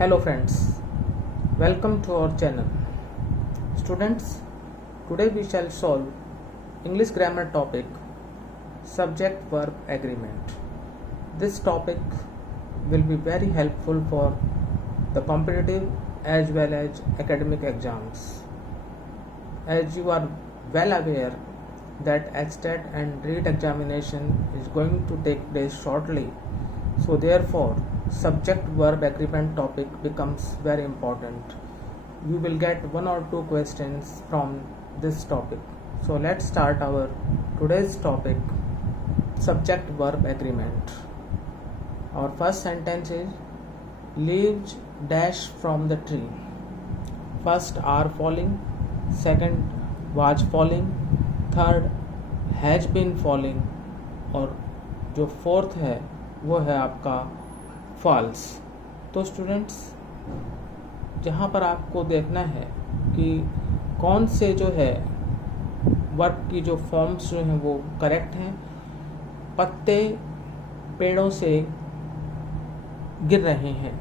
Hello friends, welcome to our channel. Students, today we shall solve English grammar topic subject verb agreement. This topic will be very helpful for the competitive as well as academic exams. As you are well aware that ASTAT and REET examination is going to take place shortly, so therefore subject verb agreement topic becomes very important. You will get one or two questions from this topic. So let's start our today's topic, subject verb agreement. Our first sentence is leaves dash from the tree. First are falling, second was falling, third has been falling और जो fourth है वो है आपका false. तो students जहाँ पर आपको देखना है कि कौन से जो है वर्ब की जो फॉर्म्स जो हैं वो करेक्ट हैं। पत्ते पेड़ों से गिर रहे हैं,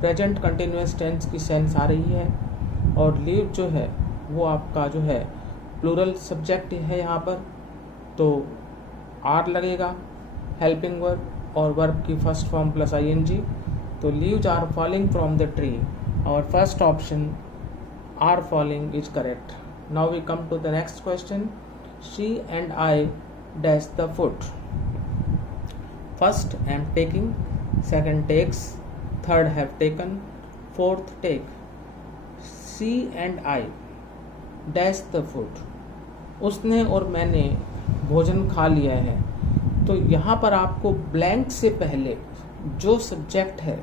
प्रेजेंट कंटिन्यूअस टेंस की सेंस आ रही है, और लीव जो है वो आपका जो है प्लूरल सब्जेक्ट है यहाँ पर, तो आर लगेगा हेल्पिंग वर्ब और वर्ब की फर्स्ट फॉर्म प्लस आईएनजी। तो leaves are falling from the tree, और first option are falling is correct. Now we come to the next question, she and I dash the foot. First am taking, second takes, third have taken, fourth take. She and I dash the food, उसने और मैंने भोजन खा लिया है। तो यहाँ पर आपको ब्लैंक से पहले जो सब्जेक्ट है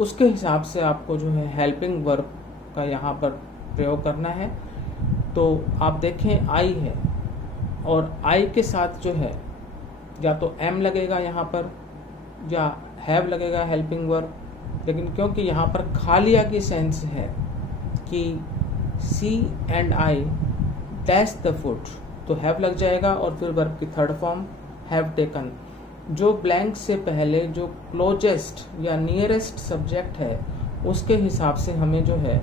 उसके हिसाब से आपको जो है हेल्पिंग वर्ब का यहाँ पर प्रयोग करना है। तो आप देखें आई है और आई के साथ जो है या तो एम लगेगा यहाँ पर या हैव लगेगा हेल्पिंग वर्ब, लेकिन क्योंकि यहाँ पर खा लिया की सेंस है कि she and I dash the food, तो हैव लग जाएगा और फिर वर्ब की थर्ड फॉर्म हैव टेकन। जो ब्लैंक से पहले जो क्लोजेस्ट या नियरेस्ट सब्जेक्ट है उसके हिसाब से हमें जो है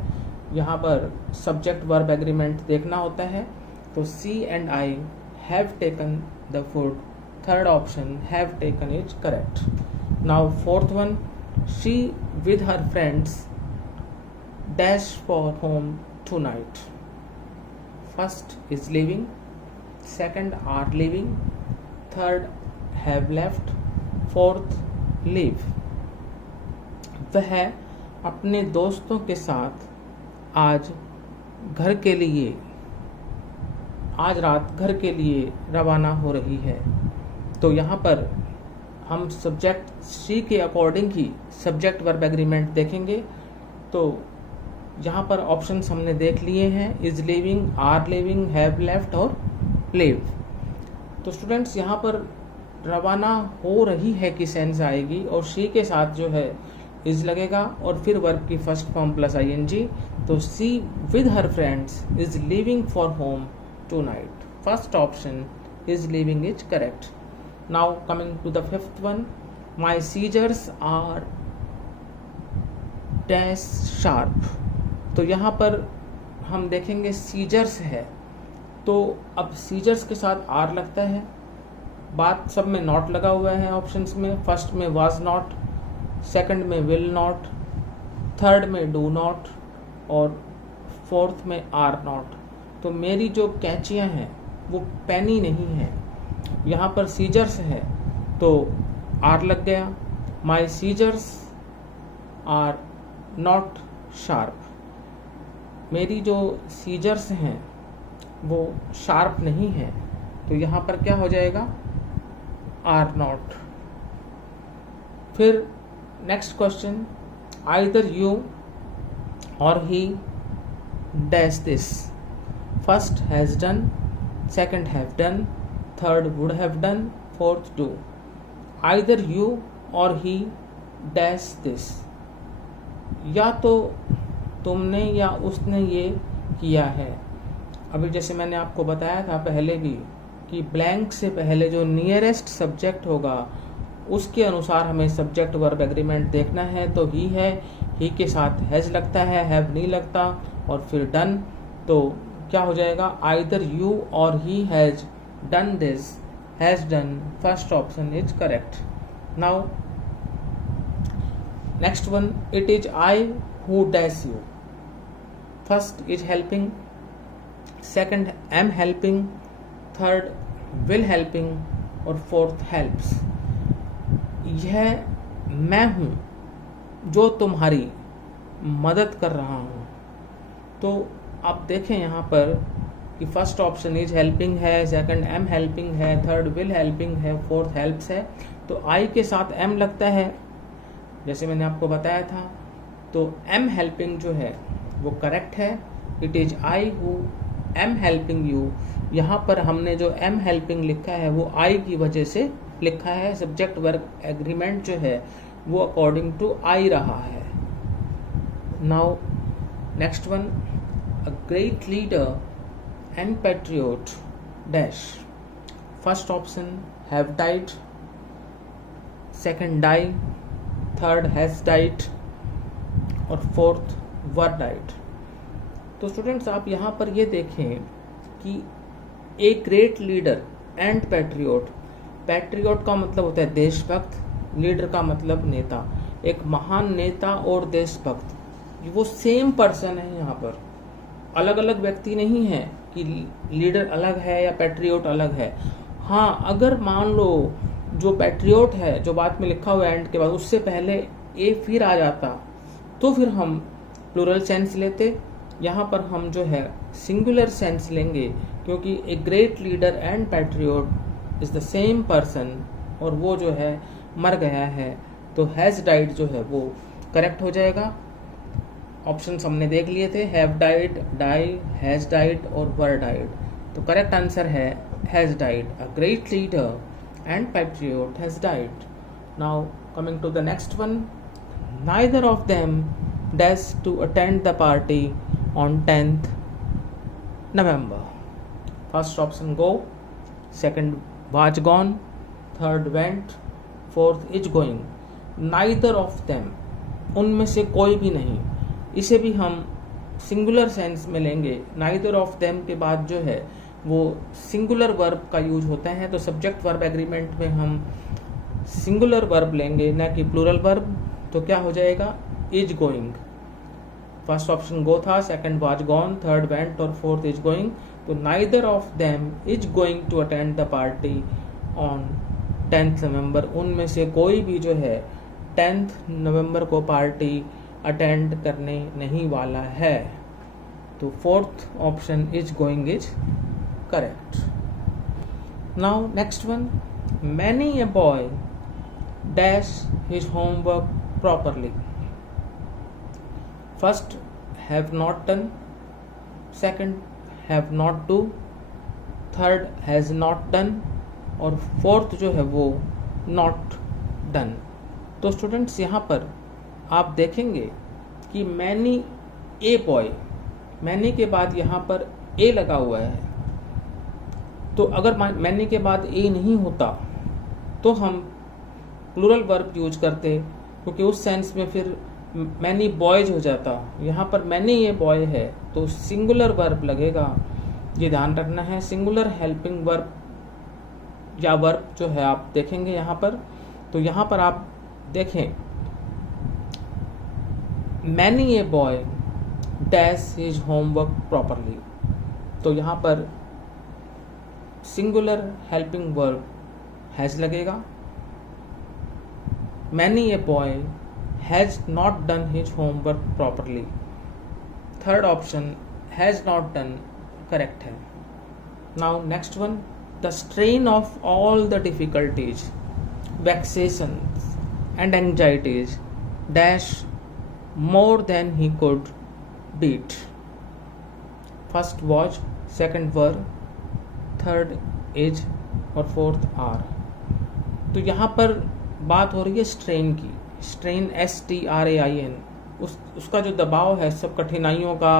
यहाँ पर सब्जेक्ट वर्ब एग्रीमेंट देखना होता है। तो she and I have taken the food, third option have taken is correct. Now fourth one, she with her friends dash for home tonight. First is leaving, second are leaving, third have left, fourth leave. वह अपने दोस्तों के साथ आज रात घर के लिए रवाना हो रही है। तो यहाँ पर हम सब्जेक्ट सी के अकॉर्डिंग ही सब्जेक्ट वर्ब एग्रीमेंट देखेंगे। तो यहाँ पर ऑप्शंस हमने देख लिए हैं, is living, are living, have left और लिव। तो स्टूडेंट्स यहाँ पर रवाना हो रही है की सेंस आएगी और शी के साथ जो है इज लगेगा और फिर वर्ब की फर्स्ट फॉर्म प्लस आईएनजी। तो she with her friends is living for home tonight, first option is living is correct. Now coming to the fifth one, my scissors are dash sharp. तो यहाँ पर हम देखेंगे seizures है, तो अब seizures के साथ आर लगता है, बात सब में नॉट लगा हुआ है ऑप्शंस में। फर्स्ट में वाज नॉट, सेकंड में विल नॉट, थर्ड में डू नॉट और फोर्थ में आर नॉट। तो मेरी जो कैंचियाँ हैं वो पेनी नहीं है, यहाँ पर सीजर्स है तो आर लग गया। माई सीजर्स आर नॉट शार्प, मेरी जो सीजर्स हैं वो शार्प नहीं है, तो यहाँ पर क्या हो जाएगा, आर नॉट। फिर नेक्स्ट क्वेश्चन, आइदर यू और ही dash this. First has done, second have done, third would have done, fourth do. Either you और ही डैश दिस, या तो तुमने या उसने ये किया है। अभी जैसे मैंने आपको बताया था पहले भी कि ब्लैंक से पहले जो नियरेस्ट सब्जेक्ट होगा उसके अनुसार हमें सब्जेक्ट वर्ब एग्रीमेंट देखना है। तो ही है, ही के साथ हैज लगता है, हैव नहीं लगता। और फिर डन, तो क्या हो जाएगा, आइदर यू और he has done this, has done, first option is correct. Now next one, it is I who dash you. First is helping, second am helping, third will helping और fourth helps. यह मैं हूं जो तुम्हारी मदद कर रहा हूं। तो आप देखें यहाँ पर कि फर्स्ट ऑप्शन इज हेल्पिंग है, सेकंड एम हेल्पिंग है, थर्ड विल हेल्पिंग है, फोर्थ हेल्प्स है। तो आई के साथ एम लगता है जैसे मैंने आपको बताया था। तो एम हेल्पिंग जो है वो करेक्ट है। It is I who am helping you. यहाँ पर हमने जो एम हेल्पिंग लिखा है वो आई की वजह से लिखा है। सब्जेक्ट वर्ब एग्रीमेंट जो है वो अकॉर्डिंग टू आई रहा है। Now next one, a great leader and patriot dash. First option have died, second die, third has died और फोर्थ वर डाइड। तो स्टूडेंट्स आप यहाँ पर ये देखें कि a great leader and patriot, patriot का मतलब होता है देशभक्त, लीडर का मतलब नेता। एक महान नेता और देशभक्त वो सेम पर्सन है। यहाँ पर अलग अलग व्यक्ति नहीं है कि लीडर अलग है या पैट्रियोट अलग है। हाँ, अगर मान लो जो पैट्रियोट है जो बाद में लिखा हुआ एंड के बाद उससे पहले ए फिर आ जाता तो फिर हम प्लूरल सेंस लेते। यहाँ पर हम जो है सिंगुलर सेंस लेंगे क्योंकि ए great leader and patriot is the same person और वो जो है मर गया है। तो हैज डाइड जो है वो करेक्ट हो जाएगा। ऑप्शन हमने देख लिए थे, have died, die, has died और वर डाइड। तो करेक्ट आंसर है has died. A great leader and patriot has died. Now coming to the next one, neither of them dash to attend the party on 10th November. First option go, second was gone, third went, fourth is going. Neither of them, उनमें से कोई भी नहीं। इसे भी हम singular sense में लेंगे। neither of them के बाद जो है वो सिंगुलर वर्ब का यूज होता है। तो सब्जेक्ट वर्ब एग्रीमेंट में हम सिंगुलर वर्ब लेंगे न कि प्लूरल वर्ब। तो क्या हो जाएगा, is going. First option go था, second was gone, third went और फोर्थ इज गोइंग। तो neither of them is going to attend the party on 10th November. उनमें से कोई भी जो है 10th नवंबर को पार्टी अटेंड करने नहीं वाला है। तो fourth option is going is correct. Now next one, many a boy dash his homework properly. First, have not done, second, have not do, third, has not done और fourth जो है वो not done। तो students यहाँ पर आप देखेंगे कि many a boy, many के बाद यहाँ पर a लगा हुआ है। तो अगर many के बाद a नहीं होता तो हम प्लूरल वर्ब यूज करते क्योंकि उस सेंस में फिर मैनी बॉयज हो जाता। यहाँ पर मैनी ये बॉय है तो सिंगुलर वर्ब लगेगा, ये ध्यान रखना है। सिंगुलर हेल्पिंग वर्ब या वर्ब जो है आप देखेंगे यहाँ पर। तो यहाँ पर आप देखें, मैनी ये boy dash his homework properly. तो यहाँ पर सिंगुलर हेल्पिंग वर्ब हैज लगेगा। Many a boy has not done his homework properly. Third option has not done correct है। Now next one, the strain of all the difficulties, vexations and anxieties dash more than he could beat. First was, second were, third is और fourth are। तो यहाँ पर बात हो रही है strain की। स्ट्रेन STRAIN, उसका जो दबाव है सब कठिनाइयों का,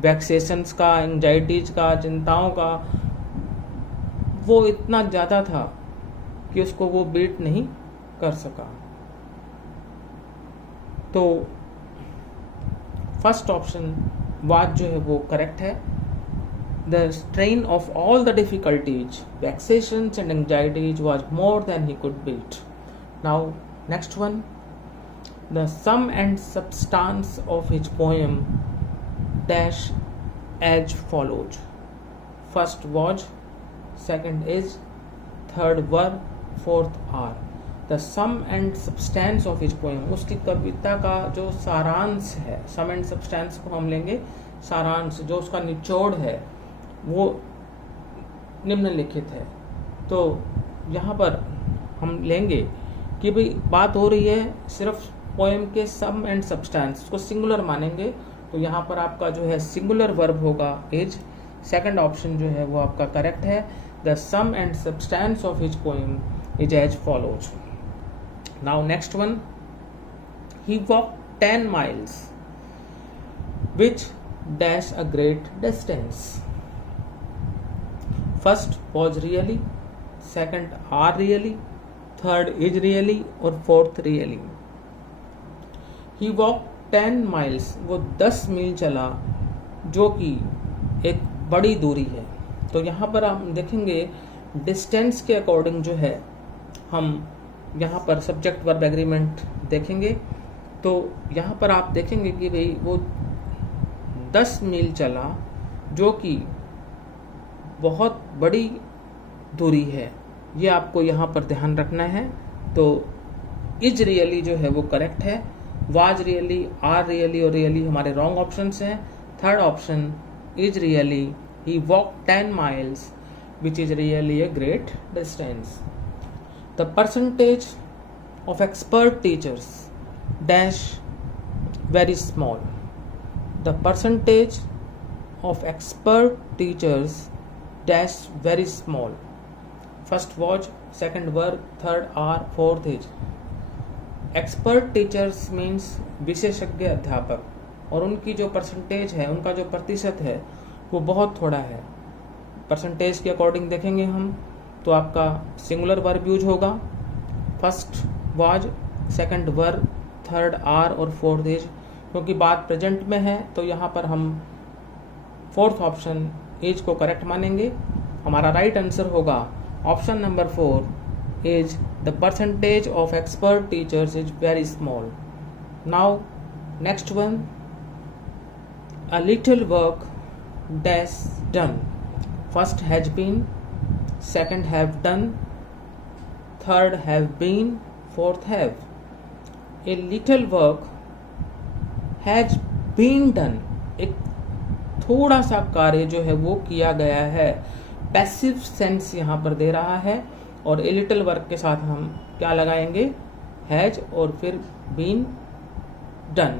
वैक्सेशंस का, एंजाइटीज का, चिंताओं का, वो इतना ज़्यादा था कि उसको वो बीट नहीं कर सका। तो फर्स्ट ऑप्शन वाज जो है वो करेक्ट है। The strain of all the difficulties, vexations and anxieties was more than he could bear. Now, next one. The sum and substance of his poem dash as follows. First was, second is, third were, fourth are. The sum and substance of his poem, उसकी कविता का जो सारांश है, sum and substance को हम लेंगे सारांश, जो उसका निचोड़ है वो निम्नलिखित है। तो यहाँ पर हम लेंगे कि भाई बात हो रही है सिर्फ पोएम के सम एंड सब्सटेंस, उसको सिंगुलर मानेंगे। तो यहाँ पर आपका जो है सिंगुलर वर्ब होगा इज। सेकंड ऑप्शन जो है वो आपका करेक्ट है। The sum and substance of his poem is as follows. Now next one. He walk 10 miles which dash a great distance. First was really, second are really, third is really और fourth really. He walked 10 miles, वो 10 मील चला जो कि एक बड़ी दूरी है। तो यहाँ पर हम देखेंगे डिस्टेंस के अकॉर्डिंग जो है हम यहाँ पर सब्जेक्ट वर्ब एग्रीमेंट देखेंगे। तो यहाँ पर आप देखेंगे कि भाई वो 10 मील चला जो कि बहुत बड़ी दूरी है, ये आपको यहाँ पर ध्यान रखना है। तो इज रियली जो है वो करेक्ट है। वाज रियली, आर रियली और रियली हमारे रॉन्ग ऑप्शंस हैं। Third option is really, he walk 10 miles which is really a great distance. The percentage of expert teachers dash very small. The percentage of expert teachers dash very small. First was, second were, third are, fourth is. Expert teachers means विशेषज्ञ अध्यापक, और उनकी जो percentage है, उनका जो प्रतिशत है वो बहुत थोड़ा है। परसेंटेज के अकॉर्डिंग देखेंगे हम तो आपका सिंगुलर वर्ब यूज होगा। First was, second were, third are और फोर्थ इज। क्योंकि बात प्रेजेंट में है तो यहाँ पर हम फोर्थ ऑप्शन एज को करेक्ट मानेंगे। हमारा राइट आंसर होगा option number 4 is the percentage of expert teachers is very small. Now next one. A little work dash done. First has been, second have done, third have been, fourth have. A little work has been done, एक थोड़ा सा कार्य जो है वो किया गया है। पैसिव सेंस यहाँ पर दे रहा है और ए लिटिल वर्क के साथ हम क्या लगाएंगे, हैज और फिर been done.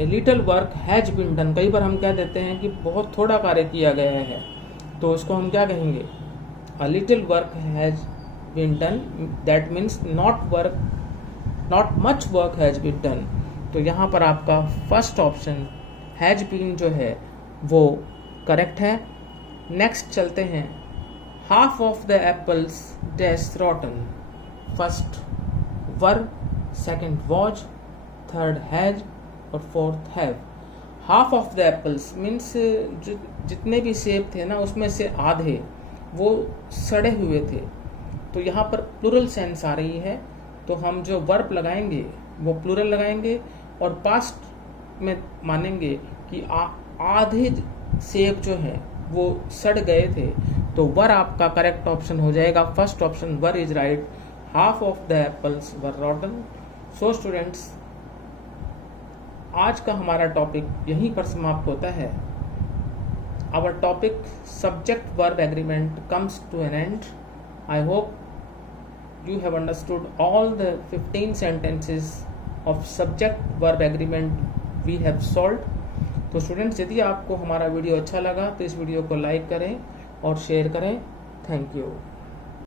A little work has been done, कई बार हम कह देते हैं कि बहुत थोड़ा कार्य किया गया है, तो उसको हम क्या कहेंगे, a little work has been done, that means not much work has been done. तो यहाँ पर आपका फर्स्ट ऑप्शन हैज बीन जो है वो करेक्ट है। नेक्स्ट चलते हैं। Half of the apples dash rotten. First were, second was, third has और fourth have. Half of the apples means जितने भी सेब थे ना उसमें से आधे वो सड़े हुए थे। तो यहाँ पर प्लूरल सेंस आ रही है, तो हम जो वर्ब लगाएंगे वो प्लूरल लगाएंगे और पास्ट में मानेंगे कि आधे सेब जो है वो सड़ गए थे। तो वर आपका करेक्ट ऑप्शन हो जाएगा। फर्स्ट ऑप्शन वर इज राइट। Half of the apples were rotten. So students, आज का हमारा टॉपिक यहीं पर समाप्त होता है। Our topic subject verb agreement comes to an end. I hope you have understood all the 15 sentences of subject verb agreement we have solved। तो students, यदि आपको हमारा वीडियो अच्छा लगा तो इस वीडियो को लाइक करें और शेयर करें। Thank you.